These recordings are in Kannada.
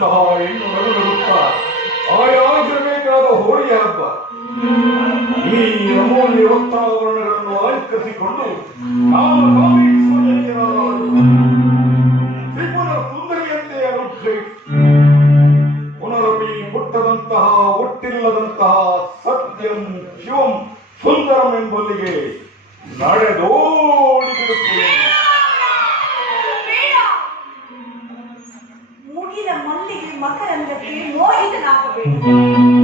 ನನ್ನಂತಹ ಹೆಣ್ಣು ನಗುನಗುತ್ತ ಆಯಾಗಿರಬೇಕಾದ ಹೋಳಿಯ ಹಬ್ಬ. ಈ ಅಮೂಲ್ಯ ವಸ್ತ್ರಾಭರಣಗಳನ್ನು ಅಲಂಕರಿಸಿಕೊಂಡು ಕಾಮೇಶ್ವರಯ್ಯನಾದ ತ್ರಿಪುರ ಸುಂದರಿಯಂತೆ ಅನುಗ್ರಹಿಸಿ ಪುನರಪಿ ಮುಟ್ಟದಂತಹ, ಒಟ್ಟಿಲ್ಲದಂತಹ ಸತ್ಯಂ ಶಿವಂ ಸುಂದರಂ ಎಂಬಲ್ಲಿಗೆ ನಡೆದೋಡಿ ಬಿಡುತ್ತೇನೆ. மகரந்தத்தில் நோயிட்டு நாக வேண்டும்.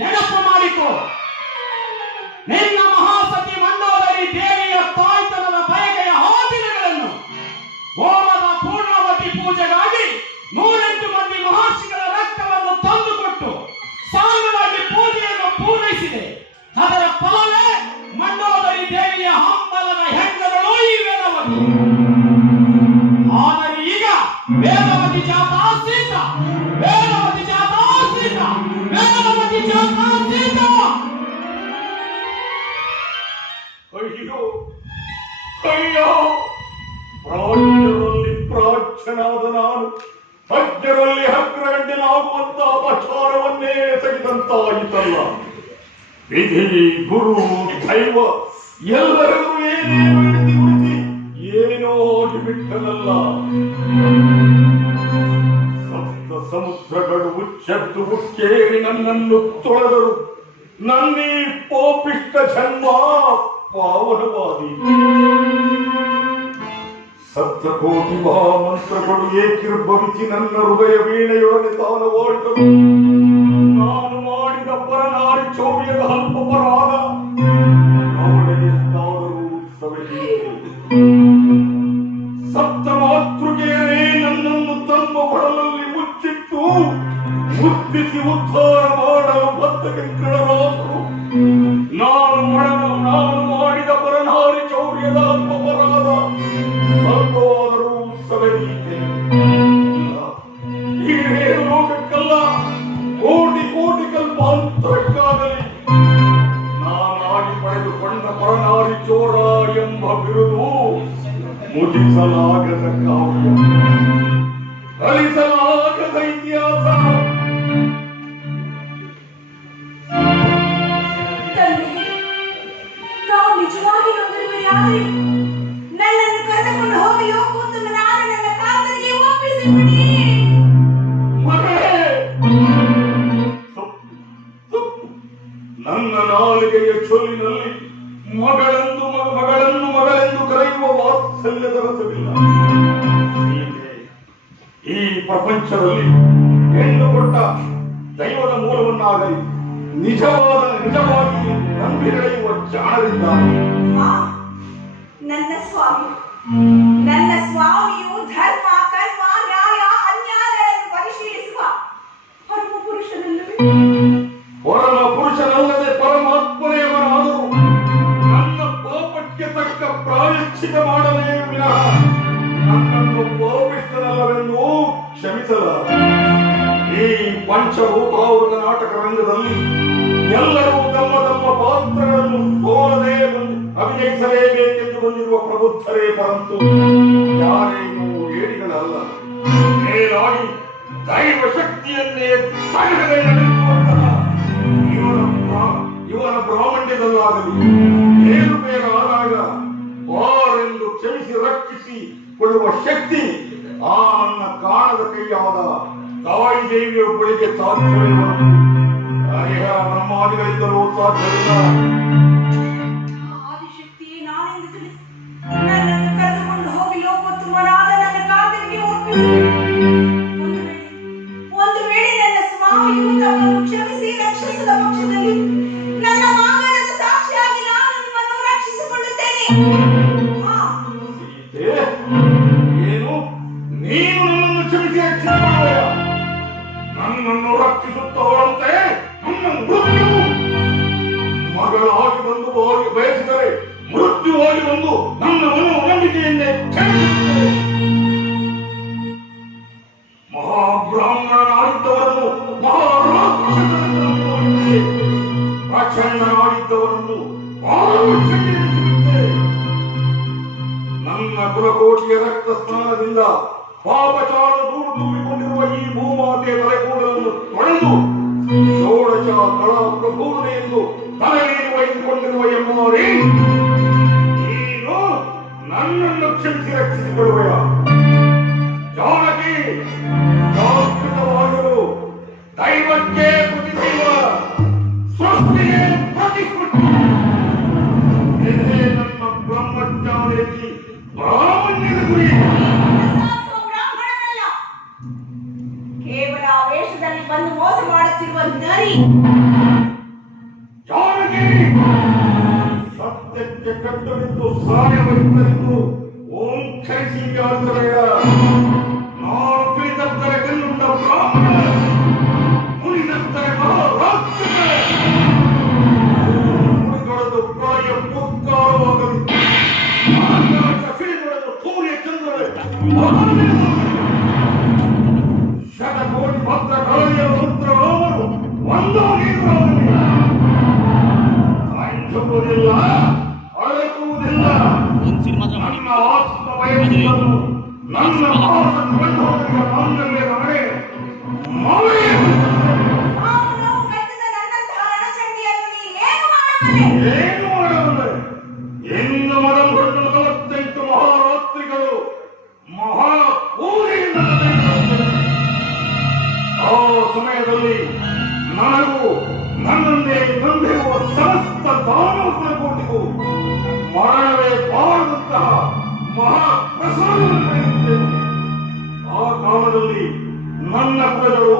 நடப்ப ಅಯ್ಯೋ ಅಯ್ಯೋ ಪ್ರಾಚ್ಯರಲ್ಲಿ ಪ್ರಾಚ್ಯನಾದ ನಾನು, ಅಜ್ಞರಲ್ಲಿ ಹಗ್ರಗಂಡಿನಾಗುವಂತ ಅಪಚಾರವನ್ನೇ ತೆಗೆದಂತಾಯಿತಲ್ಲ ವಿಧಿ ಗುರು ದೈವ, ಎಲ್ಲರಿಗೂ ಏನೇನು ಏನೋ ಆಗಿಬಿಟ್ಟನಲ್ಲ ಸಪ್ತ ಸಮುದ್ರಗಳು ಉಚ್ಚೆದ್ದು ಉಕ್ಕೇರಿ ನನ್ನನ್ನು ತೊಳೆದರು. ನನ್ನೀ ಪೋಪಿಷ್ಟ ಜನ್ಮ ಪಾವನವಾದಿ ಸಪ್ತಕೋಟಿ ಮಹಾಮಂತ್ರಗಳು ಏಕಿರ್ಭವಿಸಿ ನನ್ನ ಹೃದಯ ವೀಣೆಯೊಡನೆ ತಾನವಾಡಿದರು ನಾನು ಮಾಡಿದ ಪರನಾರಿ ಚೌರ್ಯದ ಅಲ್ಪಪರಾಧ. ಅವಳೆಷ್ಟಾದರೂ ಸವೆಯಿತು. ಸಪ್ತ ಮಾತೃಕೆಯರೇ, ನನ್ನನ್ನು ತಮ್ಮ ಒಡಲಲ್ಲಿ ಮುಚ್ಚಿಟ್ಟು ಮುದ್ದಿಸಿ ಉದ್ಧಾರ ಮಾಡಲು ಬದ್ಧ ಕಂಕಣರಾದರು. தற்காதலை நான் ஆடி படைத்து கொண்ட பரநாடி சோராயம் விருது முதிசலாக காவியம் ಪ್ರಪಂಚದಲ್ಲಿ ಎಂದು ಕೊಟ್ಟ ದೈವದ ಮೂಲವನ್ನಾಗಲಿ ನಿಜವಾದ ನಿಜವಾಗಿ ನಂಬಿ ನಡೆಯುವ ಜಾಣರಿದ್ದಾರೆ ಆ, ನನ್ನ ಸ್ವಾಮಿ ನನ್ನ ಸ್ವಾಮಿಯು ಧರ್ಮ ಕರ್ಮ ನ್ಯಾಯ ಅನ್ಯಾಯಗಳನ್ನು ಪರಿಶೀಲಿಸುವ ಪರಮ ಪುರುಷನಲ್ಲವೇ? ಕ್ಷಮಿಸಲ ಈ ಪಂಚಭೂತಾವೃತ ನಾಟಕ ರಂಗದಲ್ಲಿ ಎಲ್ಲರೂ ತಮ್ಮ ತಮ್ಮ ಪಾತ್ರಗಳನ್ನು ಸೋಲದೆ ಅಭಿನಯಿಸಲೇಬೇಕೆಂದು ಬಂದಿರುವ ಪ್ರಬುದ್ಧರೇ ಪರಂತು ಯಾರೇನೂ ಏಡಿಗಳಲ್ಲ, ಮೇಲಾಗಿ ದೈವ ಶಕ್ತಿಯನ್ನೇ ತಡೆದೇ ಇವನ ಬ್ರಾಹ್ಮಣ್ಯದಲ್ಲಾಗಲಿ ಇವನ ಬೇಗ ಆದಾಗ ಬಾರೆಂದು ಕ್ಷಮಿಸಿ ರಕ್ಷಿಸಿ ಕೊಳ್ಳುವ ಶಕ್ತಿ ಆ ನನ್ನ ಕಾಣದ ಕೈಯಾದ ತಾಯಿ ದೇವಿಯೊಬ್ಬಳಿಗೆ ಬಳಿಗೆ ಸಾಧ್ಯವಿಲ್ಲ ಹರಿಹರ ಬ್ರಹ್ಮಾದಿಗಳಿದ್ದರೂ ಸಾಧ್ಯವಿಲ್ಲ ರಕ್ಷಿಸುತ್ತವರಂತೆ ನಮ್ಮ ಮೃತ್ಯು ಮಗಳಾಗಿ ಬಂದು ಹೋಗಿ ಬಯಸಿದರೆ ಮೃತ್ಯುವಾಗಿ ಬಂದು ನನ್ನ ಮನೋನಂಬಿಕೆಯನ್ನೇ ನಂಬಿಕೆಯನ್ನೇ ಮಹಾಬ್ರಾಹ್ಮಣನಾಗಿದ್ದವರನ್ನು ಮಹಾರಾಕ್ಷಸನಾಗಿ ಪ್ರಚಂಡನಾಗಿದ್ದವರನ್ನು. ನನ್ನ ಕುಲಕೋಟಿಯ ರಕ್ತ ಸ್ನಾನದಿಂದ ಪಾಪಚಾರ ದೂರು ದೂರಿಕೊಂಡಿರುವ ಈ ಭೂಮಾತೆಯ ತಲೆಗೂಡಲನ್ನು ತೊಳೆದು ಷೋಡಶ ಕಳ ಪ್ರಭೂನೆ ಎಂದು ತಲೆ ಮೇಲೆ ವಹಿಸಿಕೊಂಡಿರುವ ಎಂಬುವರೇ ಕಟ್ಟುನಿಂತು ಓಂ ಓಂಕರಿಸಿ ಯಾತ್ರೆಯ ಏನು ಮಾಡುವುದು ಇನ್ನು ಮೊದಲುಗೊಂಡು ನಲವತ್ತೆಂಟು ಮಹಾರಾತ್ರಿಗಳು ಮಹಾ ಪೂಜೆಯಿಂದ. ಆ ಸಮಯದಲ್ಲಿ ನನಗೂ ನನ್ನನ್ನೇ ನಂಬಿರುವ ಸಮಸ್ತ ದಾನವ ಮರಣವೇ ಬಾರದಂತಹ ಮಹಾ ಪ್ರಸಾದವನ್ನು ಪಡೆಯುತ್ತೇನೆ ಆ ಕಾಲದಲ್ಲಿ ನನ್ನ ಪ್ರಜರು